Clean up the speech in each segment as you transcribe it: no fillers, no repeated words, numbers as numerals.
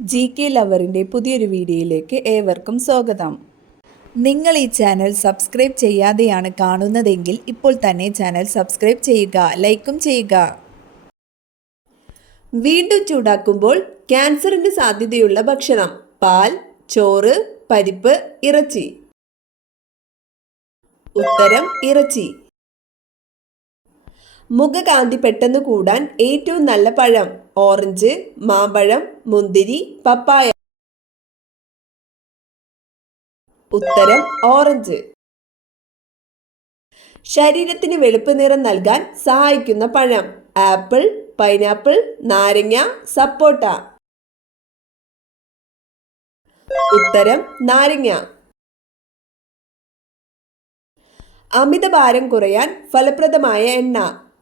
GK ലവറിൻ്റെ പുതിയൊരു വീഡിയോയിലേക്ക് ഏവർക്കും സ്വാഗതം. നിങ്ങൾ ഈ ചാനൽ സബ്സ്ക്രൈബ് ചെയ്യാതെയാണ് കാണുന്നതെങ്കിൽ ഇപ്പോൾ തന്നെ ചാനൽ സബ്സ്ക്രൈബ് ചെയ്യുക, ലൈക്കും ചെയ്യുക. വീണ്ടും ചൂടാക്കുമ്പോൾ ക്യാൻസറിന് സാധ്യതയുള്ള ഭക്ഷണം: പാൽ, ചോറ്, പരിപ്പ്, ഇറച്ചി. ഉത്തരം ഇറച്ചി. മുഖകാന്തി പെട്ടെന്ന് കൂടാൻ ഏറ്റവും നല്ല പഴം: ഓറഞ്ച്, മാമ്പഴം, മുന്തിരി, പപ്പായ. ഉത്തരം ഓറഞ്ച്. ശരീരത്തിന് വെളുപ്പ് നിറം നൽകാൻ സഹായിക്കുന്ന പഴം: ആപ്പിൾ, പൈനാപ്പിൾ, നാരങ്ങ, സപ്പോട്ട. ഉത്തരം നാരങ്ങ. അമിതഭാരം കുറയാൻ ഫലപ്രദമായ എണ്ണ: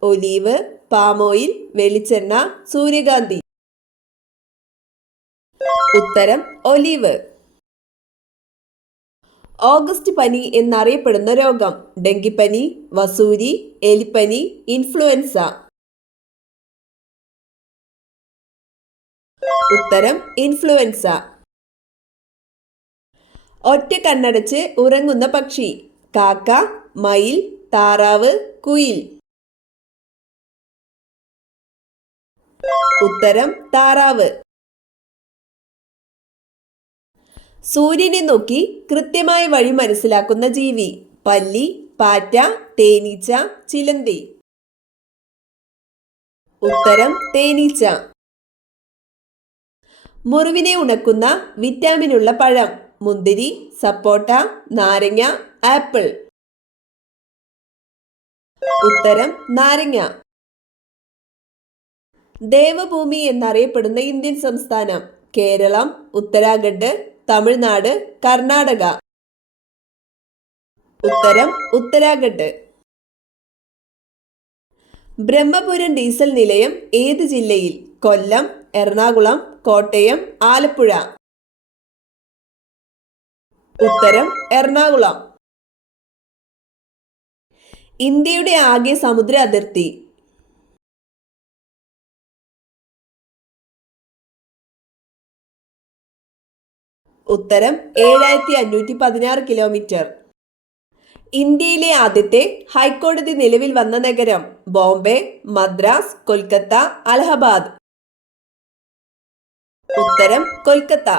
ഒലീവ്, പാം ഓയിൽ, വെളിച്ചെണ്ണ, സൂര്യകാന്തി. ഉത്തരം ഒലീവ്. ഓഗസ്റ്റ് പനി എന്നറിയപ്പെടുന്ന രോഗം: ഡെങ്കിപ്പനി, വസൂരി, എലിപ്പനി, ഇൻഫ്ലുവൻസ. ഉത്തരം ഇൻഫ്ലുവൻസ. ഒറ്റ കണ്ണടച്ച് ഉറങ്ങുന്ന പക്ഷി: കാക്ക, മയിൽ, താറാവ്, കുയിൽ. ഉത്തരം താറാവ്. സൂര്യനെ നോക്കി കൃത്യമായ വഴി മനസ്സിലാക്കുന്ന ജീവി: പല്ലി, പാറ്റ, തേനീച്ച, ചിലന്തി. ഉത്തരം തേനീച്ച. മുറിവിനെ ഉണക്കുന്ന വിറ്റാമിനുള്ള പഴം: മുന്തിരി, സപ്പോട്ട, നാരങ്ങ, ആപ്പിൾ. ഉത്തരം നാരങ്ങ. ദേവഭൂമി എന്നറിയപ്പെടുന്ന ഇന്ത്യൻ സംസ്ഥാനം: കേരളം, ഉത്തരാഖണ്ഡ്, തമിഴ്നാട്, കർണാടക. ഉത്തരം ഉത്തരാഖണ്ഡ്. ബ്രഹ്മപുരം ഡീസൽ നിലയം ഏത് ജില്ലയിൽ? കൊല്ലം, എറണാകുളം, കോട്ടയം, ആലപ്പുഴ. ഉത്തരം എറണാകുളം. ഇന്ത്യയുടെ ആകെ സമുദ്ര അതിർത്തി? ഉത്തരം 7516 കിലോമീറ്റർ. ഇന്ത്യയിലെ ആദ്യത്തെ ഹൈക്കോടതി നിലവിൽ വന്ന നഗരം: ബോംബെ, മദ്രാസ്, കൊൽക്കത്ത, അലഹബാദ്. ഉത്തരം കൊൽക്കത്ത.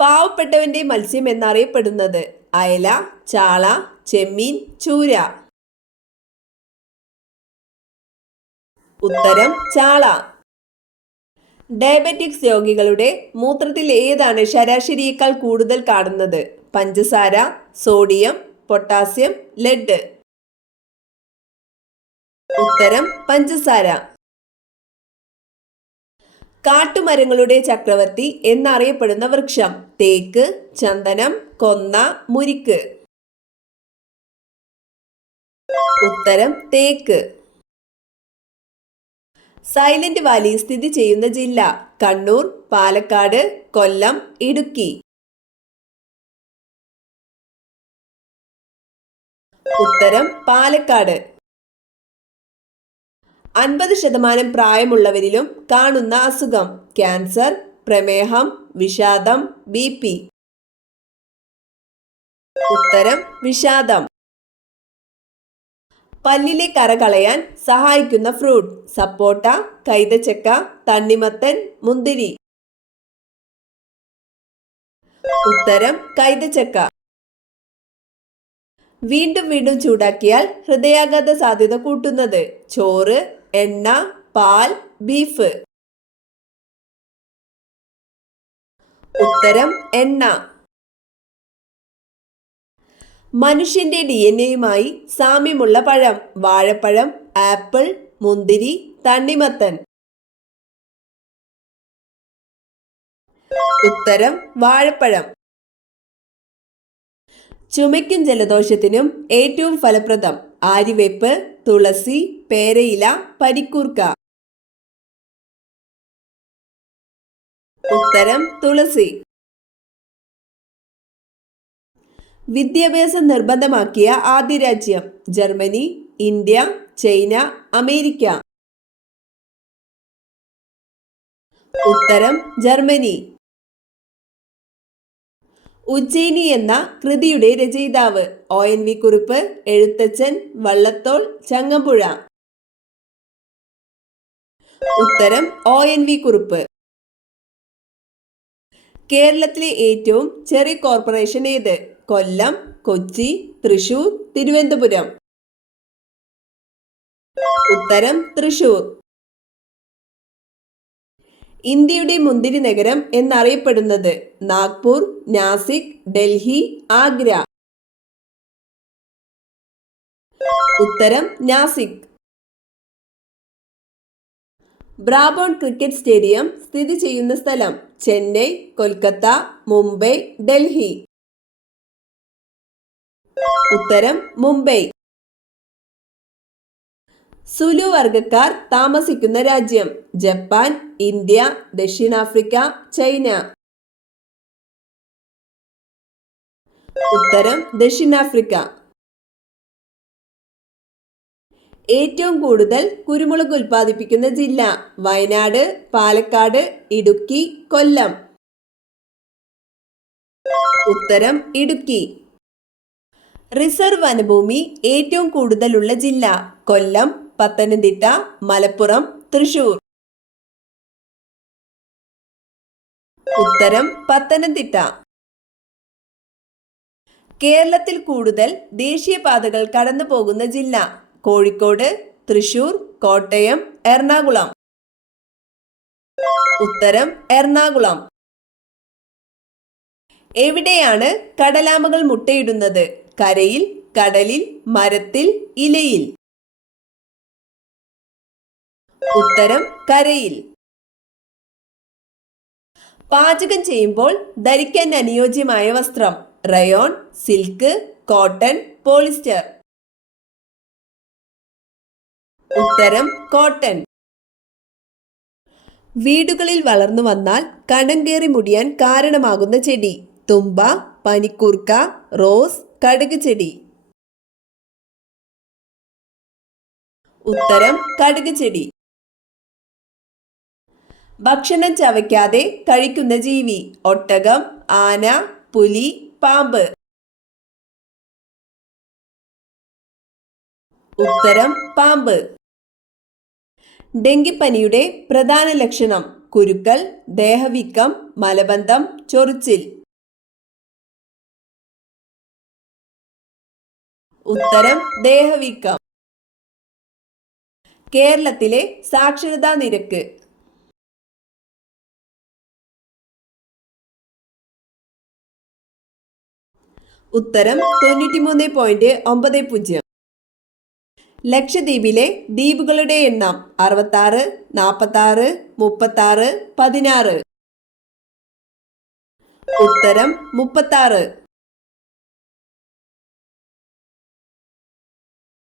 പാവപ്പെട്ടവന്റെ മത്സ്യം എന്നറിയപ്പെടുന്നത്: അയല, ചാള, ചെമ്മീൻ, ചൂര. ഉത്തരം ചാള. ഡയബറ്റിക്സ് രോഗികളുടെ മൂത്രത്തിൽ ഏതാണ് ശരാശരിയേക്കാൾ കൂടുതൽ കാണുന്നത്? പഞ്ചസാര, സോഡിയം, പൊട്ടാസ്യം, ലെഡ്. ഉത്തരം പഞ്ചസാര. കാട്ടുമരങ്ങളുടെ ചക്രവർത്തി എന്നറിയപ്പെടുന്ന വൃക്ഷം: തേക്ക്, ചന്ദനം, കൊന്ന, മുരിക്ക്. ഉത്തരം തേക്ക്. സൈലന്റ് വാലി സ്ഥിതി ചെയ്യുന്ന ജില്ല: കണ്ണൂർ, പാലക്കാട്, കൊല്ലം, ഇടുക്കി. ഉത്തരം പാലക്കാട്. 50% പ്രായമുള്ളവരിലും കാണുന്ന അസുഖം: ക്യാൻസർ, പ്രമേഹം, വിഷാദം, BP. ഉത്തരം വിഷാദം. പല്ലിലെ കറ കളയാൻ സഹായിക്കുന്ന ഫ്രൂട്ട്: സപ്പോട്ട, കൈതച്ചക്ക, തണ്ണിമത്തൻ, മുന്തിരി. ഉത്തരം കൈതച്ചക്ക. വീണ്ടും വീണ്ടും ചൂടാക്കിയാൽ ഹൃദയാഘാത സാധ്യത കൂട്ടുന്നത്: ചോറ്, എണ്ണ, പാൽ, ബീഫ്. ഉത്തരം എണ്ണ. മനുഷ്യന്റെ DNA സാമ്യമുള്ള പഴം: വാഴപ്പഴം, ആപ്പിൾ, മുന്തിരി, തണ്ണിമത്തൻ. ഉത്തരം വാഴപ്പഴം. ചുമയ്ക്കും ജലദോഷത്തിനും ഏറ്റവും ഫലപ്രദം: ആര്യവേപ്പ്, തുളസി, പേരയില, പനിക്കൂർക്ക. ഉത്തരം തുളസി. വിദ്യാഭ്യാസം നിർബന്ധമാക്കിയ ആദ്യ രാജ്യം: ജർമ്മനി, ഇന്ത്യ, ചൈന, അമേരിക്ക. ഉത്തരം ജർമ്മനി. ഉജ്ജയിനി എന്ന കൃതിയുടെ രചയിതാവ്? ONV കുറുപ്പ്, എഴുത്തച്ഛൻ, വള്ളത്തോൾ, ചങ്ങമ്പുഴ. ഉത്തരം ONV കുറുപ്പ്. കേരളത്തിലെ ഏറ്റവും ചെറിയ കോർപ്പറേഷൻ ഏത്? കൊല്ലം, കൊച്ചി, തൃശൂർ, തിരുവനന്തപുരം. ഉത്തരം തൃശൂർ. ഇന്ത്യയുടെ മുന്തിരി നഗരം എന്നറിയപ്പെടുന്നത്? നാഗ്പൂർ, നാസിക്, ഡൽഹി, ആഗ്ര. ഉത്തരം നാസിക്. ബ്രാബോൺ ക്രിക്കറ്റ് സ്റ്റേഡിയം സ്ഥിതി ചെയ്യുന്ന സ്ഥലം? ചെന്നൈ, കൊൽക്കത്ത, മുംബൈ, ഡൽഹി. ഉത്തരം മുംബൈ. സുലു വർഗക്കാർ താമസിക്കുന്ന രാജ്യം? ജപ്പാൻ, ഇന്ത്യ, ദക്ഷിണാഫ്രിക്ക, ചൈന. ഉത്തരം ദക്ഷിണാഫ്രിക്ക. ഏറ്റവും കൂടുതൽ കുരുമുളക് ഉൽപ്പാദിപ്പിക്കുന്ന ജില്ല? വയനാട്, പാലക്കാട്, ഇടുക്കി, കൊല്ലം. ഉത്തരം ഇടുക്കി. റിസർവ് വനഭൂമി ഏറ്റവും കൂടുതലുള്ള ജില്ല? കൊല്ലം, പത്തനംതിട്ട, മലപ്പുറം, തൃശൂർ. ഉത്തരം പത്തനംതിട്ട. കേരളത്തിൽ കൂടുതൽ ദേശീയപാതകൾ കടന്നു പോകുന്ന ജില്ല? കോഴിക്കോട്, തൃശൂർ, കോട്ടയം, എറണാകുളം. ഉത്തരം എറണാകുളം. എവിടെയാണ് കടലാമകൾ മുട്ടയിടുന്നത്? കരയിൽ, കടലിൽ, മരത്തിൽ, ഇലയിൽ. ഉത്തരം കരയിൽ. പാചകം ചെയ്യുമ്പോൾ ധരിക്കാൻ അനുയോജ്യമായ വസ്ത്രം? Rayon, silk, cotton, polyester. ഉത്തരം കോട്ടൺ. വീടുകളിൽ വളർന്നു വന്നാൽ കണം കയറി മുടിയാൻ കാരണമാകുന്ന ചെടി? തുമ്പ, പനിക്കൂർക്ക, റോസ്, കടുക് ചെടി. ഉത്തരം കടുക് ചെടി. ഭക്ഷണം ചവയ്ക്കാതെ കഴിക്കുന്ന ജീവി? ഒട്ടകം, ആന, പുലി, പാമ്പ്. ഉത്തരം പാമ്പ്. ഡെങ്കിപ്പനിയുടെ പ്രധാന ലക്ഷണം? കുരുക്കൾ, ദേഹവീക്കം, മലബന്ധം, ചൊറിച്ചിൽ. ഉത്തരം ദേഹവീക്കം. കേരളത്തിലെ സാക്ഷരതാ നിരക്ക്? ഉത്തരം 93.90. ലക്ഷദ്വീപിലെ ദ്വീപുകളുടെ എണ്ണം? 66, 46, 36, 16. ഉത്തരം 36.